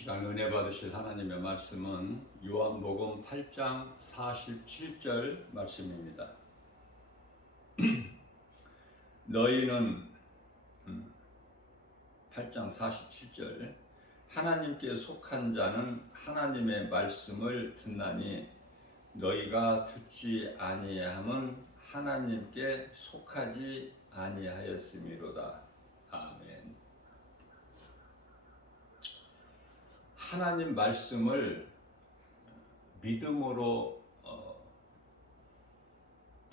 시간 은혜 받으실 하나님의 말씀은 요한복음 8장 47절 말씀입니다. 너희는 8장 47절 하나님께 속한 자는 하나님의 말씀을 듣나니 너희가 듣지 아니함은 하나님께 속하지 아니하였음이로다. 아멘. 하나님 말씀을 믿음으로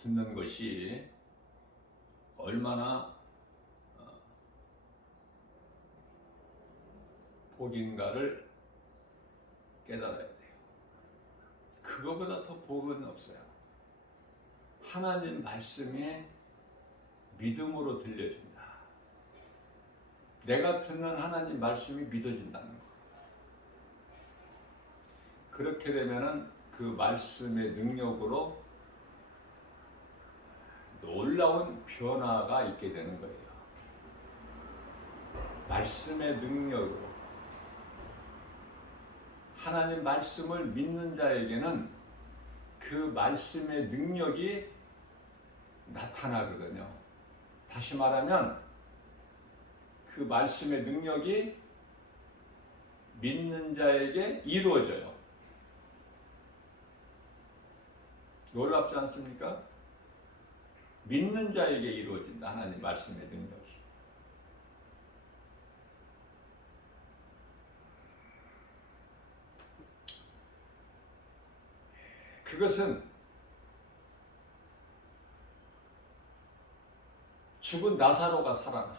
듣는 것이 얼마나 복인가를 깨달아야 돼요. 그거보다 더 복은 없어요. 하나님 말씀이 믿음으로 들려진다. 내가 듣는 하나님 말씀이 믿어진다는 거. 그렇게 되면은 그 말씀의 능력으로 놀라운 변화가 있게 되는 거예요. 말씀의 능력으로. 하나님 말씀을 믿는 자에게는 그 말씀의 능력이 나타나거든요. 다시 말하면 그 말씀의 능력이 믿는 자에게 이루어져요. 놀랍지 않습니까? 믿는 자에게 이루어진다. 하나님 말씀의 능력이. 그것은 죽은 나사로가 살아나.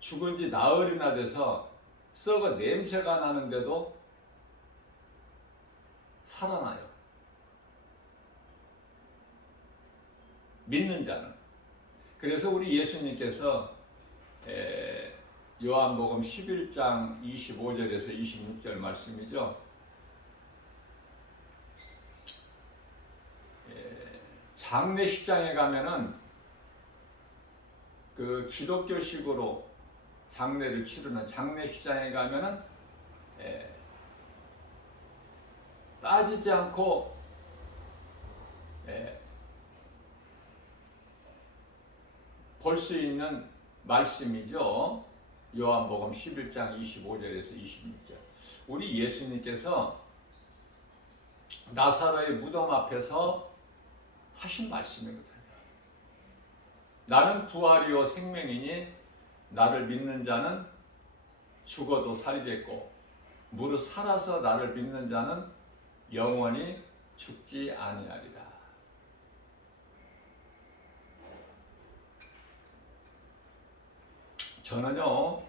죽은 지 나흘이나 돼서 썩어 냄새가 나는데도 살아나요. 믿는 자는. 그래서 우리 예수님께서 요한복음 11장 25절에서 26절 말씀이죠. 장례식장에 가면은 그 기독교식으로 장례를 치르는 장례식장에 가면은 따지지 않고 볼 수 있는 말씀이죠. 요한복음 11장 25절에서 26절. 우리 예수님께서 나사로의 무덤 앞에서 하신 말씀이거든요. 나는 부활이요 생명이니 나를 믿는 자는 죽어도 살겠고 무릇 살아서 나를 믿는 자는 영원히 죽지 아니하리라. 저는요,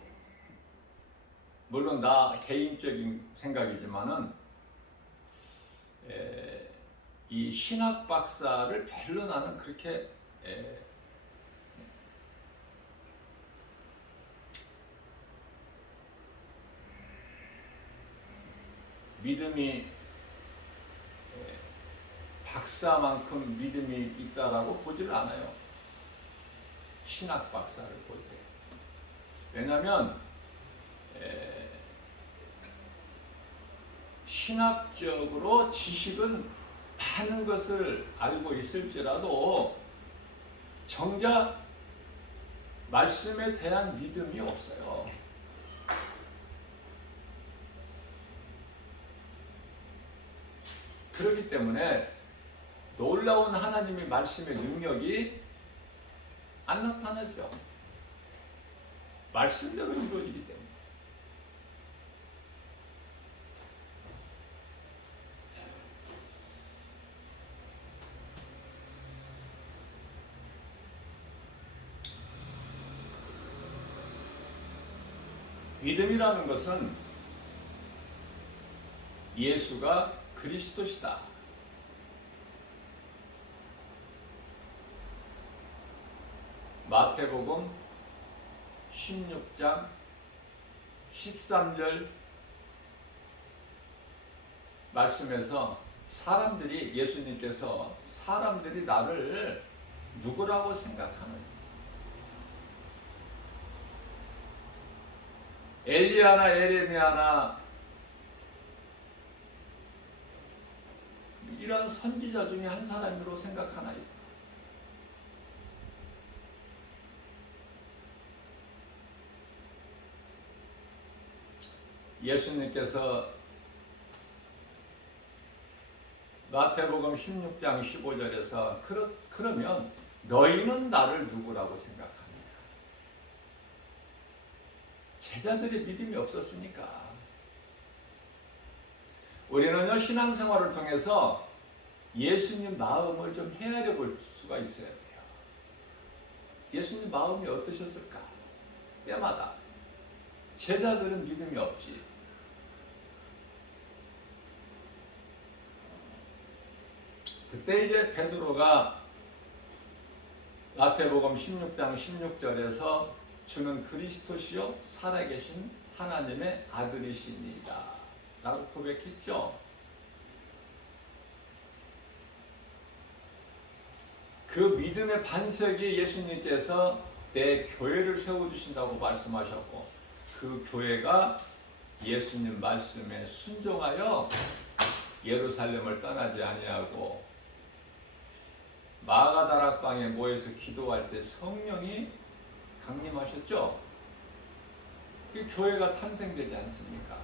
물론 나 개인적인 생각이지만은 이 신학 박사를 별로 나는 그렇게 믿음이 박사만큼 믿음이 있다라고 보지를 않아요. 신학 박사를 볼 때. 왜냐하면 신학적으로 지식은 많은 것을 알고 있을지라도 정작 말씀에 대한 믿음이 없어요. 그렇기 때문에 놀라운 하나님의 말씀의 능력이 안 나타나죠. 말씀대로 이루어지기 때문에. 믿음이라는 것은 예수가 그리스도시다. 마태복음 16장 13절 말씀에서 예수님께서 사람들이 나를 누구라고 생각하느냐. 엘리야나 에레미야나 이런 선지자 중에 한 사람으로 생각하나이다. 예수님께서 마태복음 16장 15절에서 그러면 너희는 나를 누구라고 생각하느냐. 제자들의 믿음이 없었으니까. 우리는요, 신앙생활을 통해서 예수님 마음을 좀 헤아려 볼 수가 있어야 돼요. 예수님 마음이 어떠셨을까? 때마다. 제자들은 믿음이 없지. 그때 이제 베드로가 마태복음 16장 16절에서 주는 그리스도시요 살아계신 하나님의 아들이시니이다 라고 고백했죠. 그 믿음의 반석이 예수님께서 내 교회를 세워주신다고 말씀하셨고, 그 교회가 예수님 말씀에 순종하여 예루살렘을 떠나지 아니하고 마가다락방에 모여서 기도할 때 성령이 강림하셨죠. 그 교회가 탄생되지 않습니까?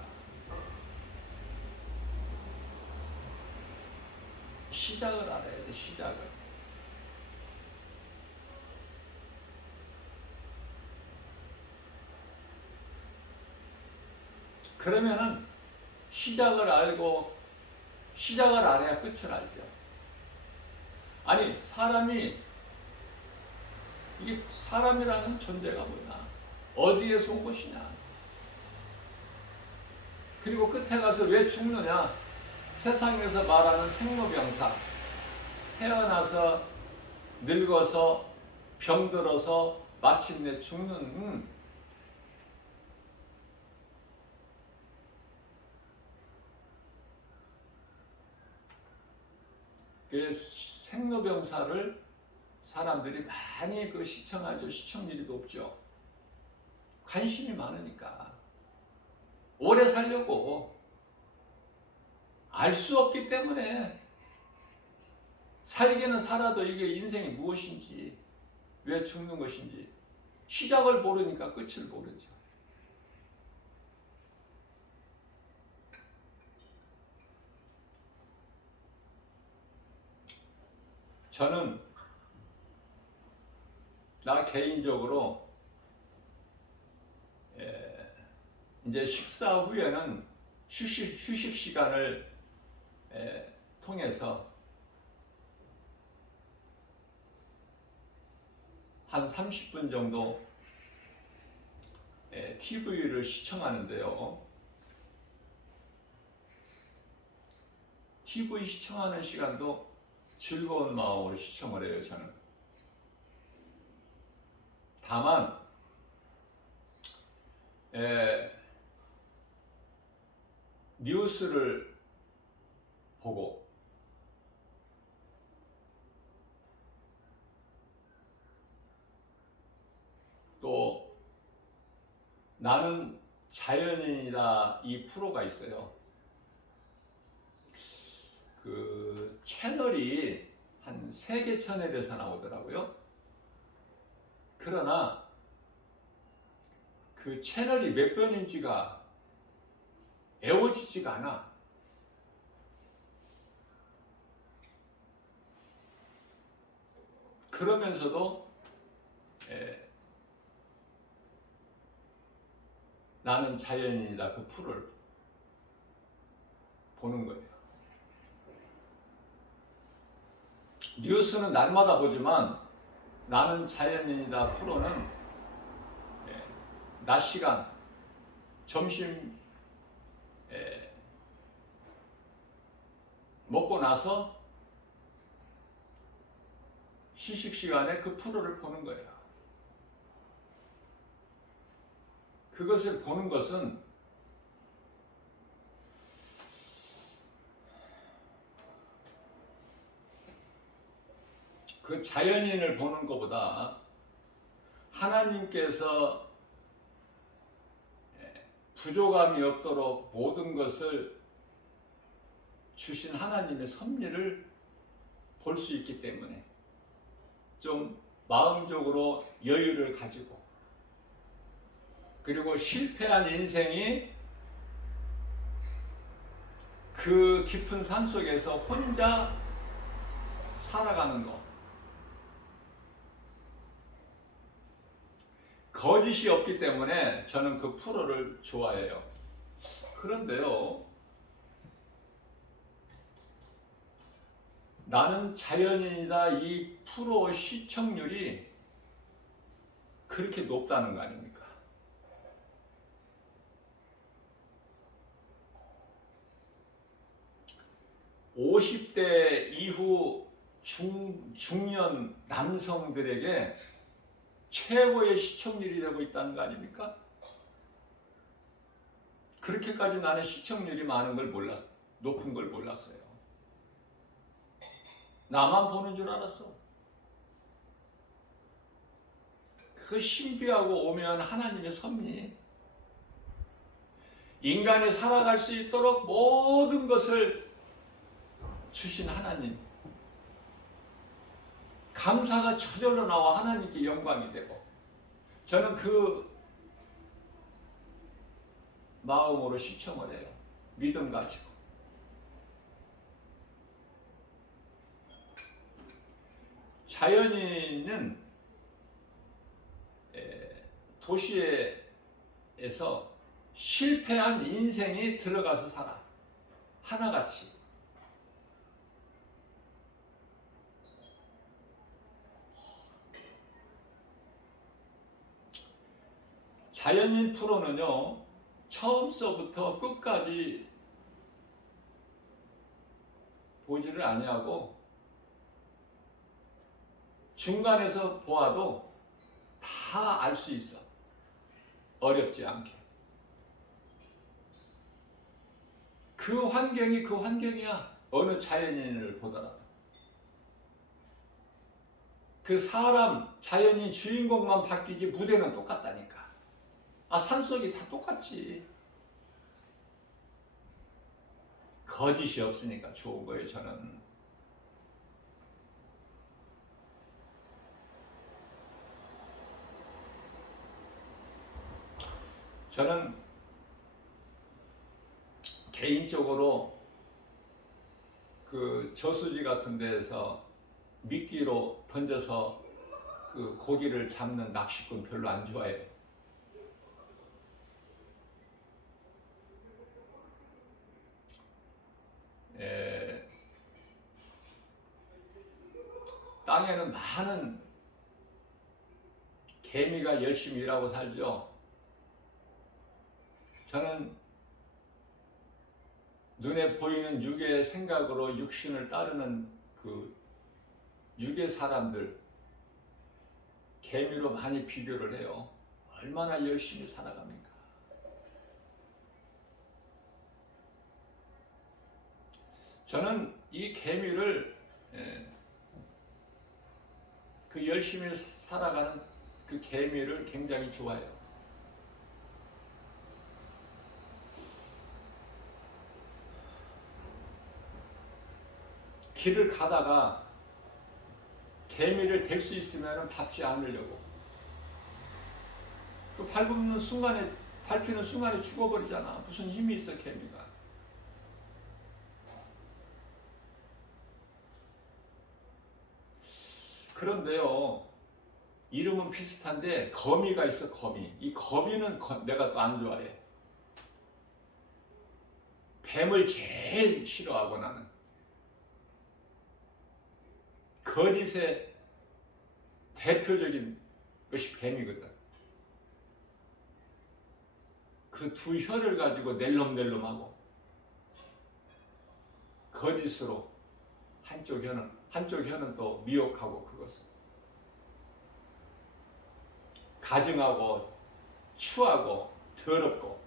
시작을 알아야 돼. 시작을. 그러면은 시작을 알고 시작을 알아야 끝을 알죠. 아니, 이게 사람이라는 존재가 뭐냐? 어디에서 온 것이냐? 그리고 끝에 가서 왜 죽느냐? 세상에서 말하는 생로병사, 태어나서 늙어서 병들어서 마침내 죽는 그 생로병사를 사람들이 많이 시청하죠. 시청률이 높죠. 관심이 많으니까. 오래 살려고 알 수 없기 때문에 살기는 살아도 이게 인생이 무엇인지, 왜 죽는 것인지 시작을 모르니까 끝을 모르죠. 저는 나 개인적으로 이제 식사 후에는 휴식 시간을 통해서 한 30분 정도 TV를 시청하는데요. TV 시청하는 시간도 즐거운 마음으로 시청을 해요, 저는. 다만 뉴스를 보고 또 나는 자연인이다 이 프로가 있어요. 그 채널이 한 3개 채널에서 나오더라고요. 그러나 그 채널이 몇 번인지가 애워지지가 않아. 그러면서도 나는 자연인이다 그 프로를 보는 거예요. 뉴스는 날마다 보지만 나는 자연인이다 프로는 낮 시간 점심 먹고 나서 휴식 시간에 그 프로를 보는 거예요. 그것을 보는 것은 그 자연인을 보는 것보다 하나님께서 부족함이 없도록 모든 것을 주신 하나님의 섭리를 볼 수 있기 때문에 좀 마음적으로 여유를 가지고, 그리고 실패한 인생이 그 깊은 산 속에서 혼자 살아가는 것, 거짓이 없기 때문에 저는 그 프로를 좋아해요. 그런데요, 나는 자연인이다 이 프로 시청률이 그렇게 높다는 거 아닙니까? (50대) 이후 중년 남성들에게 최고의 시청률이 되고 있다는 거 아닙니까? 그렇게까지 나는 시청률이 많은 걸 높은 걸 몰랐어요. 나만 보는 줄 알았어. 그 신비하고 오묘한 하나님의 섭리, 인간이 살아갈 수 있도록 모든 것을 주신 하나님, 감사가 저절로 나와 하나님께 영광이 되고, 저는 그 마음으로 시청을 해요. 믿음 가지고. 자연인은 도시에서 실패한 인생이 들어가서 살아. 하나같이. 자연인 프로는요, 처음서부터 끝까지 보지를 아니하고 중간에서 보아도 다 알 수 있어. 어렵지 않게. 그 환경이 그 환경이야. 어느 자연인을 보더라도. 그 사람, 자연인 주인공만 바뀌지 무대는 똑같다니까. 산속이 다 똑같지. 거짓이 없으니까 좋은 거예요, 저는. 저는 개인적으로 그 저수지 같은 데에서 미끼로 던져서 그 고기를 잡는 낚시꾼 별로 안 좋아해요. 땅에는 많은 개미가 열심히 일하고 살죠. 저는 눈에 보이는 육의 생각으로 육신을 따르는 그 육의 사람들, 개미로 많이 비교를 해요. 얼마나 열심히 살아갑니까? 저는 이 개미를, 그 열심히 살아가는 그 개미를 굉장히 좋아해요. 길을 가다가 개미를 댈 수 있으면 밟지 않으려고. 그 밟히는 순간에 죽어버리잖아. 무슨 힘이 있어, 개미가. 그런데요, 이름은 비슷한데 거미가 있어, 거미. 이 거미는 내가 또 안 좋아해. 뱀을 제일 싫어하고 나는. 거짓의 대표적인 것이 뱀이거든. 그 두 혀를 가지고 낼름낼름하고 거짓으로 한쪽 혀는 또 미혹하고, 그것을 가증하고 추하고 더럽고.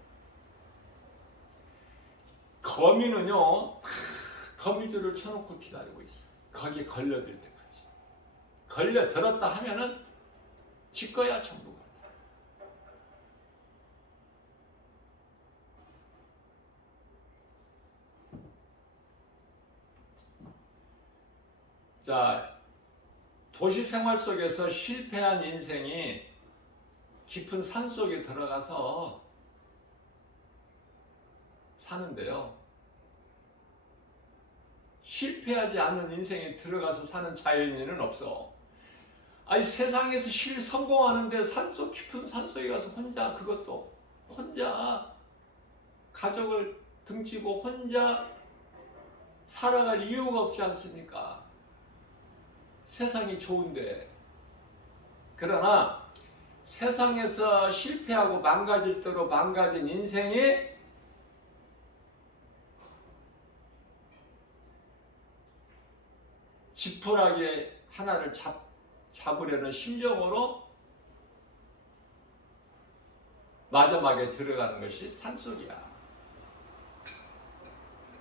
거미는요, 거미줄을 쳐놓고 기다리고 있어. 거기에 걸려들 때까지. 걸려들었다 하면은 지 거야, 전부가. 자, 도시 생활 속에서 실패한 인생이 깊은 산 속에 들어가서 사는데요. 실패하지 않는 인생에 들어가서 사는 자연인은 없어. 아니, 세상에서 성공하는데 산속 깊은 산속에 가서 혼자, 그것도 혼자 가족을 등지고 혼자 살아갈 이유가 없지 않습니까? 세상이 좋은데. 그러나 세상에서 실패하고 망가질 대로 망가진 인생이 지푸라기 하나를 잡으려는 심정으로 마지막에 들어가는 것이 산속이야.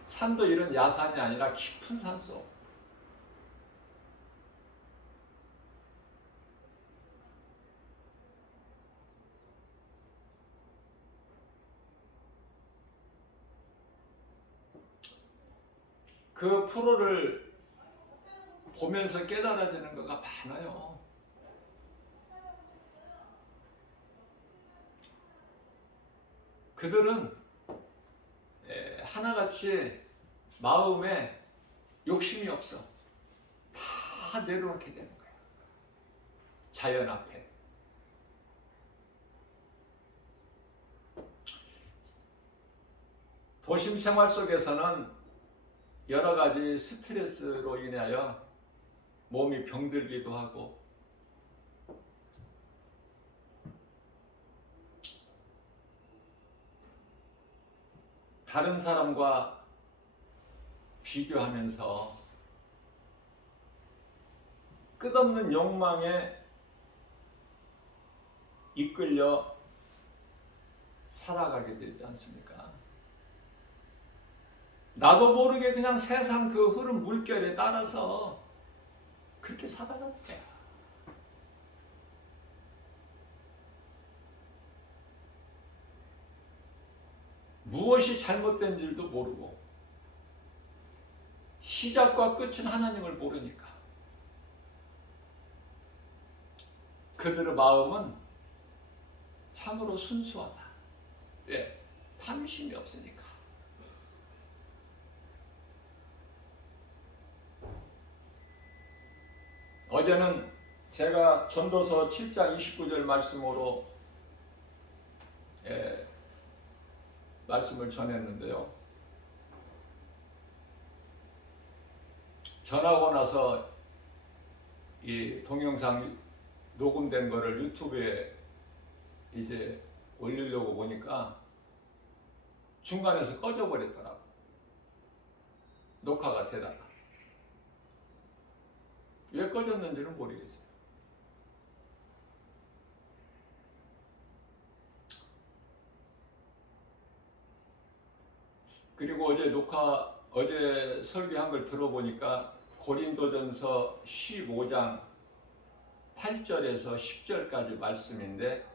산도 이런 야산이 아니라 깊은 산속. 그 프로를 보면서 깨달아지는 거가 많아요. 그들은 하나같이 마음에 욕심이 없어. 다 내려놓게 되는 거야. 자연 앞에. 도심 생활 속에서는 여러 가지 스트레스로 인하여 몸이 병들기도 하고, 다른 사람과 비교하면서 끝없는 욕망에 이끌려 살아가게 되지 않습니까? 나도 모르게 그냥 세상 그 흐름 물결에 따라서 그렇게 살아갈 거야. 무엇이 잘못된 줄도 모르고 시작과 끝은 하나님을 모르니까 그들의 마음은 참으로 순수하다. 왜? 탐심이 없으니까. 어제는 제가 전도서 7장 29절 말씀으로 말씀을 전했는데요. 전하고 나서 이 동영상 녹음된 거를 유튜브에 이제 올리려고 보니까 중간에서 꺼져버렸더라고. 녹화가 되다가. 왜 꺼졌는지는 모르겠어요. 그리고 어제 설교한 걸 들어보니까 고린도전서 15장 8절에서 10절까지 말씀인데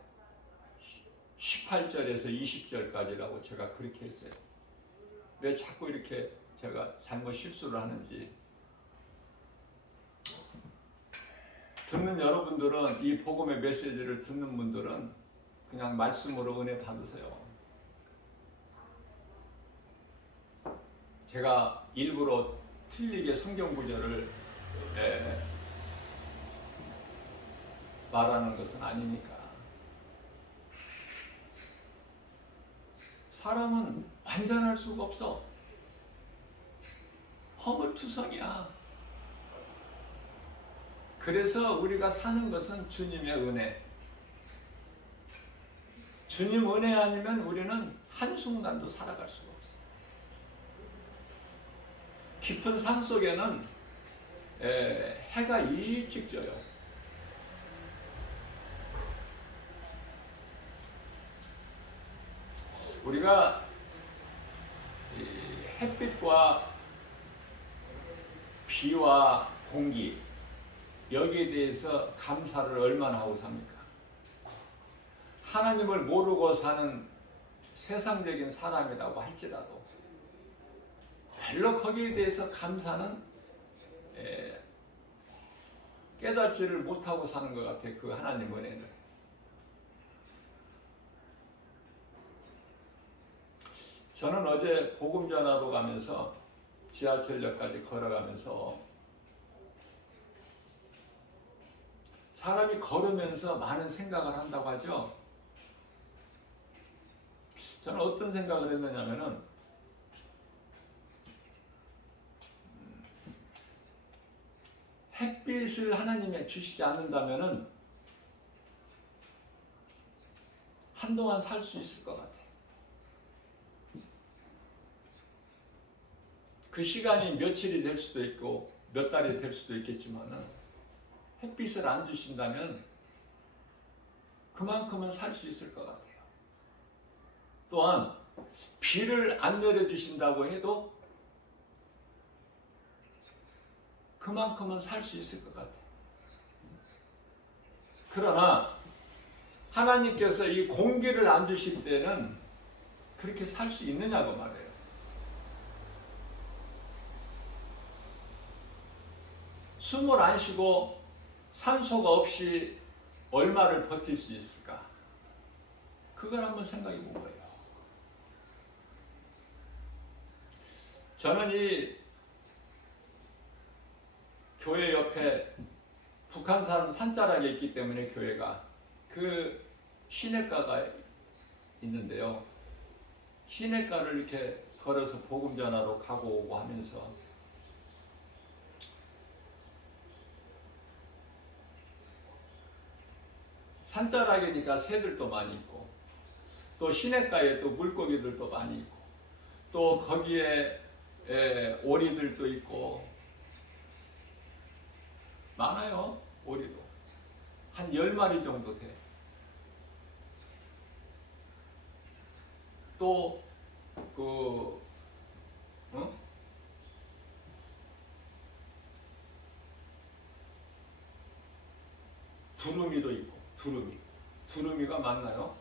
18절에서 20절까지라고 제가 그렇게 했어요. 왜 자꾸 이렇게 제가 잘못 실수를 하는지. 듣는 여러분들은, 이 복음의 메시지를 듣는 분들은 그냥 말씀으로 은혜 받으세요. 제가 일부러 틀리게 성경 구절을 말하는 것은 아니니까. 사람은 완전할 수가 없어. 허물투성이야. 그래서 우리가 사는 것은 주님의 은혜. 주님 은혜 아니면 우리는 한순간도 살아갈 수가 없어. 깊은 산 속에는 해가 일찍 져요. 우리가 햇빛과 비와 공기, 여기에 대해서 감사를 얼마나 하고 삽니까? 하나님을 모르고 사는 세상적인 사람이라고 할지라도 별로 거기에 대해서 감사는 깨닫지를 못하고 사는 것 같아. 그 하나님 은혜는. 저는 어제 복음 전하러 가면서 지하철역까지 걸어가면서 사람이 걸으면서 많은 생각을 한다고 하죠. 저는 어떤 생각을 했느냐면은 햇빛을 하나님이 주시지 않는다면은 한동안 살 수 있을 것 같아요. 그 시간이 며칠이 될 수도 있고 몇 달이 될 수도 있겠지만은 햇빛을 안 주신다면 그만큼은 살 수 있을 것 같아요. 또한 비를 안 내려주신다고 해도 그만큼은 살 수 있을 것 같아요. 그러나 하나님께서 이 공기를 안 주실 때는 그렇게 살 수 있느냐고 말해요. 숨을 안 쉬고 산소가 없이 얼마를 버틸 수 있을까? 그걸 한번 생각해 본 거예요. 저는 이 교회 옆에 북한산 산자락에 있기 때문에 교회가 그 시냇가가 있는데요. 시냇가를 이렇게 걸어서 복음 전하러 가고 오고 하면서 산자락이니까 새들도 많이 있고 또 시냇가에 또 물고기들도 많이 있고 또 거기에 오리들도 있고 많아요. 오리도 한 10마리 정도 돼. 또 두루미도 있고 두루미가 많나요?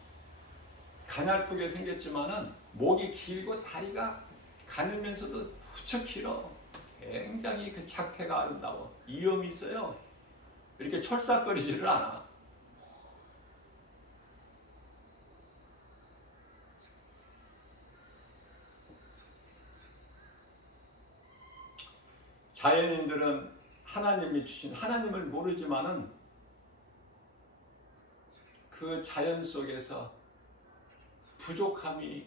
가냘프게 생겼지만은 목이 길고 다리가 가늘면서도 무척 길어. 굉장히 그 작태가 아름다워. 이염이 있어요. 이렇게 철삭거리지를 않아. 자연인들은 하나님이 주신 하나님을 모르지만은 그 자연 속에서 부족함이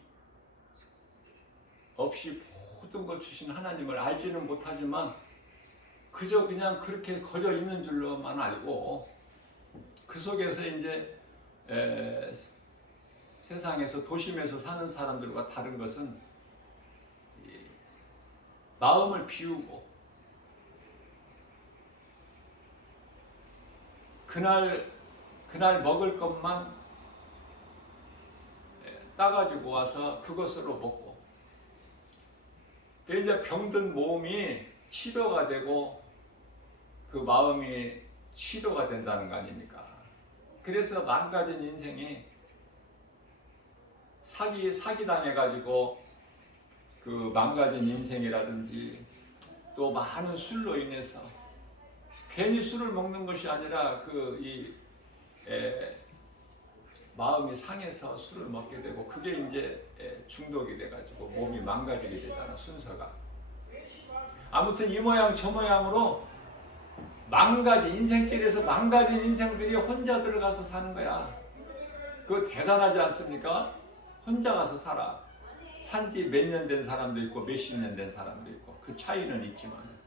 없이 모든 걸 주신 하나님을 알지는 못하지만 그저 그냥 그렇게 거저 있는 줄로만 알고 그 속에서 이제 세상에서 도심에서 사는 사람들과 다른 것은 마음을 비우고 그날 먹을 것만 따가지고 와서 그것으로 먹고 이제 병든 몸이 치료가 되고 그 마음이 치료가 된다는 거 아닙니까? 그래서 망가진 인생이 사기 당해가지고 그 망가진 인생이라든지 또 많은 술로 인해서 괜히 술을 먹는 것이 아니라 마음이 상해서 술을 먹게 되고 그게 이제 중독이 돼가지고 몸이 망가지게 되잖아, 순서가. 아무튼 이 모양 저 모양으로 인생길에서 망가진 인생들이 혼자 들어가서 사는 거야. 그거 대단하지 않습니까? 혼자 가서 살아. 산지 몇 년 된 사람도 있고 몇십 년 된 사람도 있고 그 차이는 있지만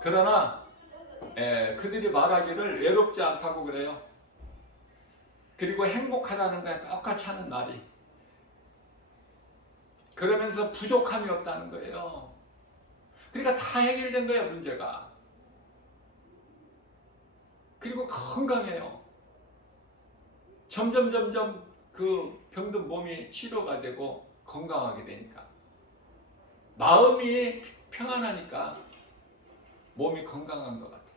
그러나 그들이 말하기를 외롭지 않다고 그래요. 그리고 행복하다는 거야. 똑같이 하는 말이. 그러면서 부족함이 없다는 거예요. 그러니까 다 해결된 거예요, 문제가. 그리고 건강해요. 점점 그 병든 몸이 치료가 되고 건강하게 되니까. 마음이 평안하니까 몸이 건강한 것 같아요.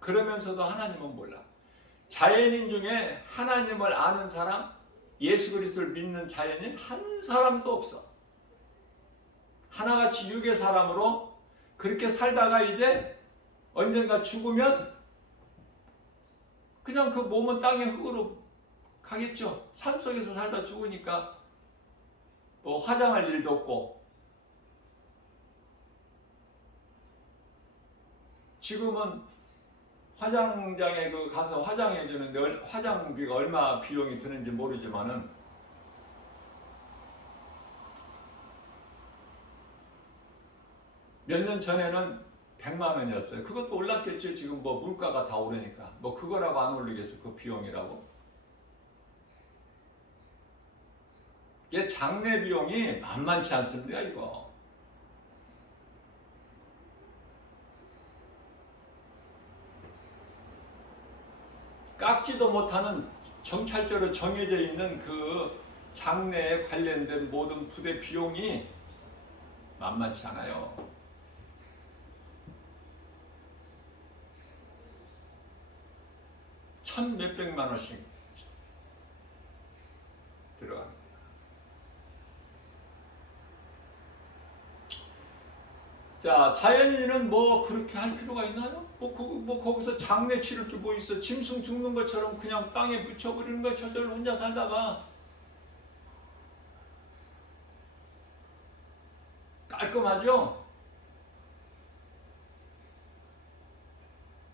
그러면서도 하나님은 몰라. 자연인 중에 하나님을 아는 사람, 예수 그리스도를 믿는 자연인 한 사람도 없어. 하나같이 육의 사람으로 그렇게 살다가 이제 언젠가 죽으면 그냥 그 몸은 땅의 흙으로 가겠죠. 산속에서 살다 죽으니까 뭐 화장할 일도 없고, 지금은 화장장에 가서 화장해 주는데 화장비가 얼마 비용이 드는지 모르지만은 몇 년 전에는 100만 원이었어요. 그것도 올랐겠죠. 지금 뭐 물가가 다 오르니까. 뭐 그거라고 안 올리겠어. 그 비용이라고. 이게 장례 비용이 만만치 않습니다. 이거. 깎지도 못하는 정찰제로 정해져 있는 그 장례에 관련된 모든 부대 비용이 만만치 않아요. 천 몇백만 원씩 들어갑니다. 자, 자연인은 뭐 그렇게 할 필요가 있나요? 뭐 거기서 장례 치를 게 뭐 있어? 짐승 죽는 것처럼 그냥 땅에 묻혀버리는 거 저절로 혼자 살다가 깔끔하죠?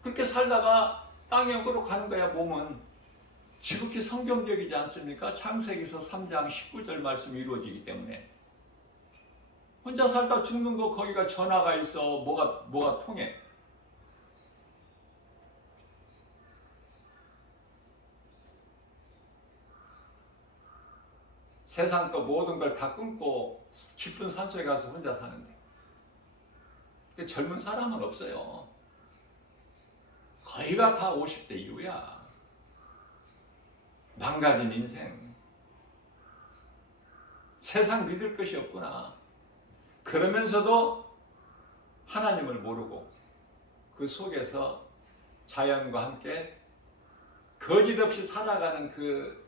그렇게 살다가 땅역으로 가는 거야, 몸은. 지극히 성경적이지 않습니까? 창세기서 3장 19절 말씀이 이루어지기 때문에. 혼자 살다 죽는 거 거기가 전화가 있어. 뭐가 통해. 세상 거 모든 걸 다 끊고 깊은 산속에 가서 혼자 사는데. 젊은 사람은 없어요. 거의가 다 50대 이후야. 망가진 인생. 세상 믿을 것이 없구나. 그러면서도 하나님을 모르고 그 속에서 자연과 함께 거짓없이 살아가는 그